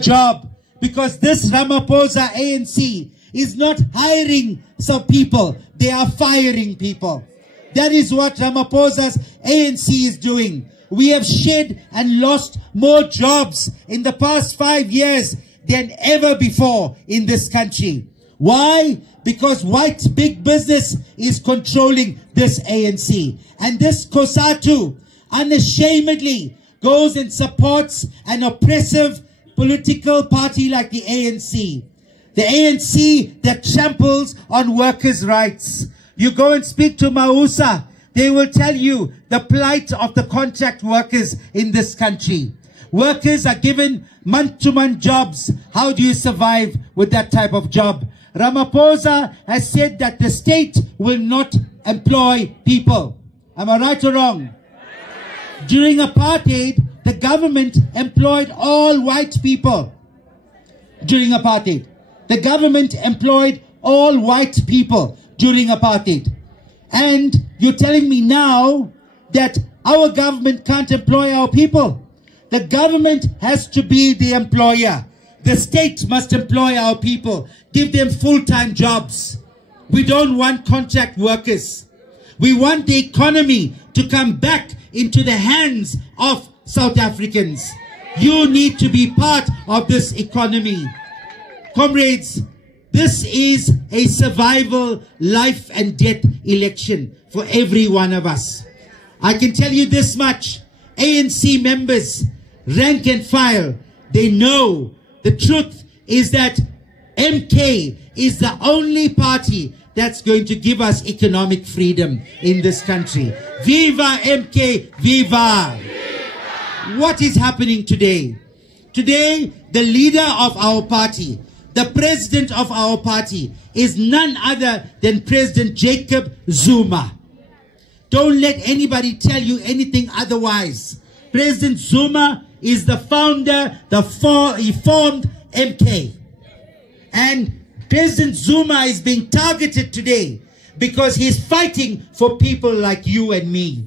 job, because this Ramaphosa ANC is not hiring some people, they are firing people. That is what Ramaphosa's ANC is doing. We have shed and lost more jobs in the past 5 years than ever before in this country. Why? Because white big business is controlling this ANC. And this COSATU unashamedly goes and supports an oppressive political party like the ANC. The ANC that tramples on workers' rights. You go and speak to Mausa, they will tell you the plight of the contract workers in this country. Workers are given month-to-month jobs. How do you survive with that type of job? Ramaphosa has said that the state will not employ people. Am I right or wrong? During apartheid, the government employed all white people. During apartheid, the government employed all white people during apartheid. And you're telling me now that our government can't employ our people. The government has to be the employer. The state must employ our people. Give them full-time jobs. We don't want contract workers. We want the economy to come back into the hands of South Africans. You need to be part of this economy. Comrades, this is a survival, life and death election for every one of us. I can tell you this much. ANC members, rank and file, they know the truth is that MK is the only party that's going to give us economic freedom in this country. Viva MK, viva! What is happening today? Today, the leader of our party, the president of our party, is none other than President Jacob Zuma. Don't let anybody tell you anything otherwise. President Zuma is the founder, he formed MK. And President Zuma is being targeted today because he's fighting for people like you and me.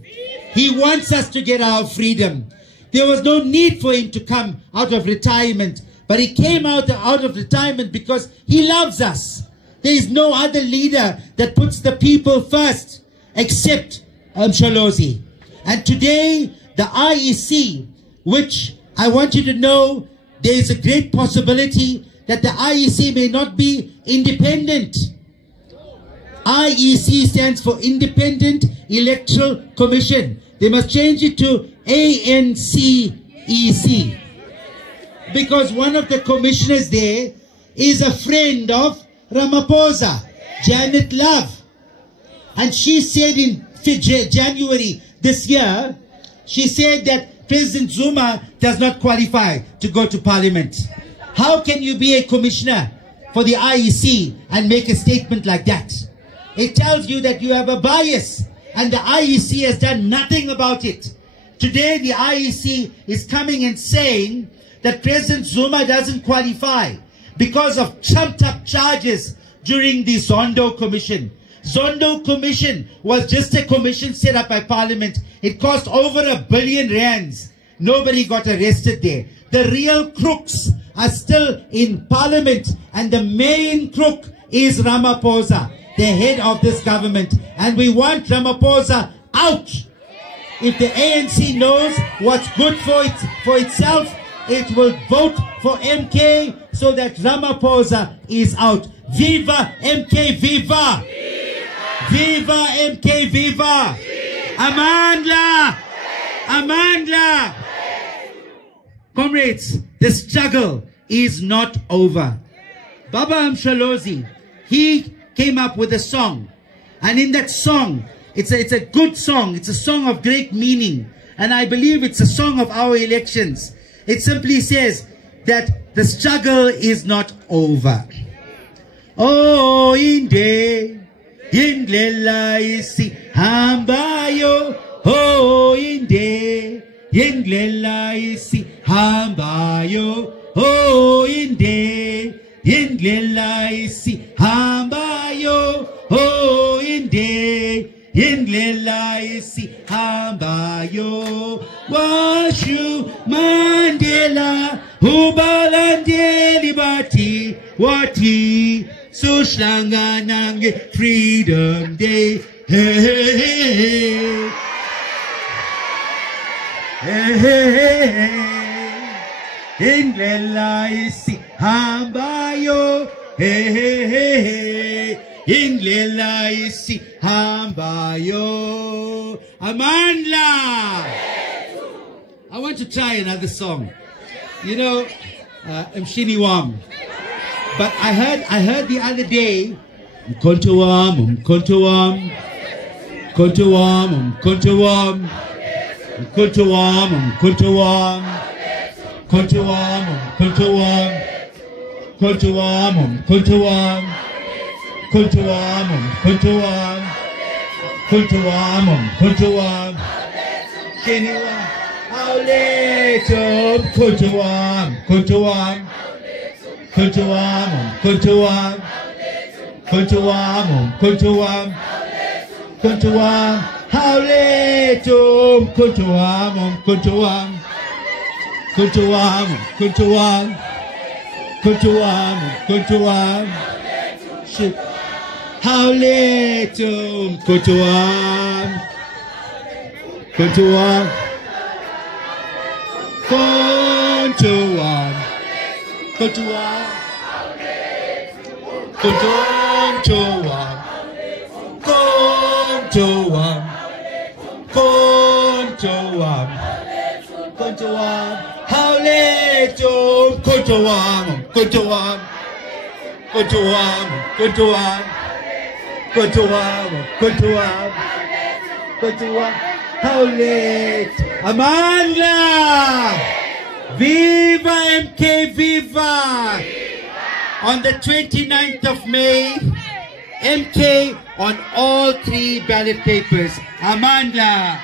He wants us to get our freedom. There was no need for him to come out of retirement, but he came out of retirement because he loves us. There is no other leader that puts the people first except Msholozi. And today, the IEC, which I want you to know, there is a great possibility that the IEC may not be independent. IEC stands for Independent Electoral Commission. They must change it to ANCEC. Because one of the commissioners there is a friend of Ramaphosa, Janet Love. And she said in January this year, she said that President Zuma does not qualify to go to parliament. How can you be a commissioner for the IEC and make a statement like that? It tells you that you have a bias, and the IEC has done nothing about it. Today the IEC is coming and saying that President Zuma doesn't qualify because of trumped up charges during the Zondo Commission. Zondo Commission was just a commission set up by Parliament. It cost over R1 billion. Nobody got arrested there. The real crooks are still in Parliament, and the main crook is Ramaphosa, the head of this government. And we want Ramaphosa out. If the ANC knows what's good for itself, it will vote for MK so that Ramaphosa is out. Viva MK, viva! Viva MK, viva! Amandla! Amandla! Comrades, the struggle is not over. Baba Msholozi, he came up with a song. And in that song, it's a good song. It's a song of great meaning. And I believe it's a song of our elections. It simply says that the struggle is not over. Oh, inde, indlela isi hambayo. Oh, inde, indlela isi hambayo. Oh, inde, indlela isi hambayo. Oh, inde, indlela isi hambayo. Washu Mandela, ubala Balandeli bati wati sushanganange Freedom Day. Hey, hey, hey, hey, hey, hey. Indlela isihambayo. Hey, hey, hey, hey. Indlela isihambayo. Amandla. I want to try another song. You know, Mshini Wam. But I heard the other day, Mkhonto wam, Mkhonto wam, Mkhonto wam, Mkhonto wam, Mkhonto wam, Mkhonto wam, Mkhonto wam, Mkhonto wam, Mkhonto wam, Mkhonto wam, Mkhonto wam, Mkhonto wam, Mkhonto wam, Mkhonto wam, Mshini wam. Auleto Mkhonto wam, Mkhonto wam, Mkhonto wam, Mkhonto wam, Mkhonto wam, Mkhonto wam, Mkhonto wam. Auleto Mkhonto wam, Mkhonto wam, Mkhonto wam, Mkhonto wam, Mkhonto wam, Mkhonto wam. Auleto Mkhonto wam, Mkhonto wam. Mkhonto wam, Mkhonto wam, Mkhonto wam, Mkhonto wam, Mkhonto wam, Mkhonto wam. Hauleto Mkhonto wam, Mkhonto wam, Mkhonto wam, Mkhonto wam, Mkhonto wam, Mkhonto wam, Mkhonto wam. Hauleto. Amandla! Viva MK, viva! On the 29th of May, MK on all 3 ballot papers. Amandla!